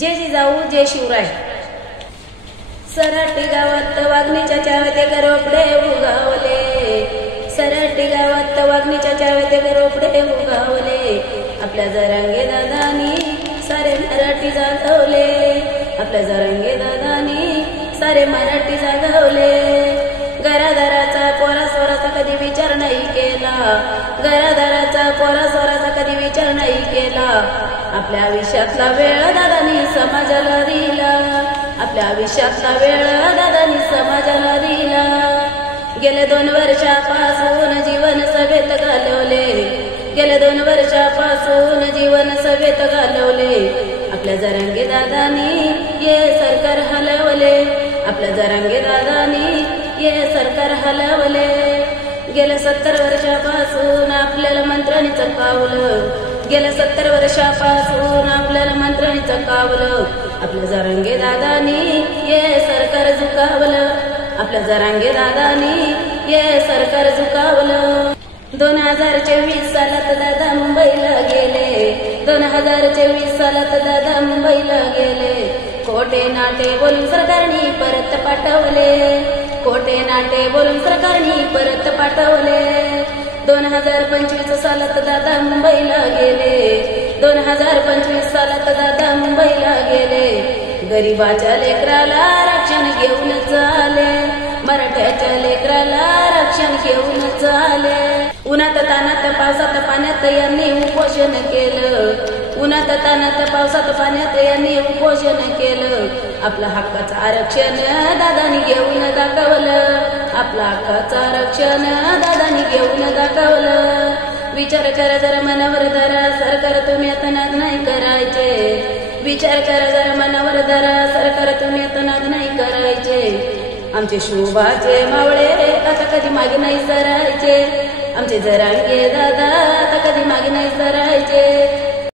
जय जिजाऊ जय शिवराय। सराटी गावात वाघणीच्या चाव्यात रोपडे उगावले, सराटी गावात वाघणीच्या चाव्यात रोपडे उगावले। आपल्या जरांगे दादानी सारे मराठी जागवले, आपल्या जरांगे दादानी सारे मराठी जागवले। घरादाराचा पोरा स्वराचा कधी विचार नाही केला, घरादाराचा पोरा स्वराचा कधी विचार नाही केला। आपल्या आयुष्यातला वेळ दादानी समाजाला दिला, आपल्या आयुष्यातला वेळ दादानी समाजाला दिला। गेले 2 वर्षापासून जीवन सभेत घालवले, गेले 2 वर्षापासून जीवन सभेत घालवले। आपल्या जरांगे दादानी ये सरकार हलवले, आपल्या जरांगे दादानी ये सरकार हलवले। गेल्या 70 वर्षापासून आपल्याला मंत्र्यांनी चकावलं, गेल्या 70 वर्षापासून आपल्याला मंत्र्यांनी चकावलं। आपल्या जरांगे दादानी ये सरकार झुकावलं, आपल्या जरांगे दादानी ये सरकार झुकावलं। 2024 सालात दादा मुंबईला गेले, 2024 सालात दादा मुंबईला गेले। खोटे नाटे बोलून सरकारनी परत पाठवले, खोटे नाटे बोलून सरकारनी परत पाठवले। 2025 सालात दादा मुंबईला गेले, 2025 सालात दादा मुंबईला गेले। गरीबाच्या लेकराला आरक्षण घेऊनच आले, मराठ्याच्या लेकराला आरक्षण घेऊनच आले। उन्हात तानात पावसात पाण्यात यांनी उपोषण केलं, उन्हात तानात पावसात पाण्यात यांनी उपोषण केलं। आपल्या हक्काचं आरक्षण दादानी घेऊन दाखवलं, आपल्या हक्काचं आरक्षण दादानी घेऊन दाखवलं। विचार करा जरा मनावर धरा, सरकार तुम्ही आता नाद नाही करायचे, विचार करा जरा मनावर धरा, सरकार तुम्ही आता नाद नाही करायचे। आमचे शोभाचे मावळे आता कधी मागे नाही सरायचे, आमचे जरांगे दादा आता कधी मागे नाही सरायचे।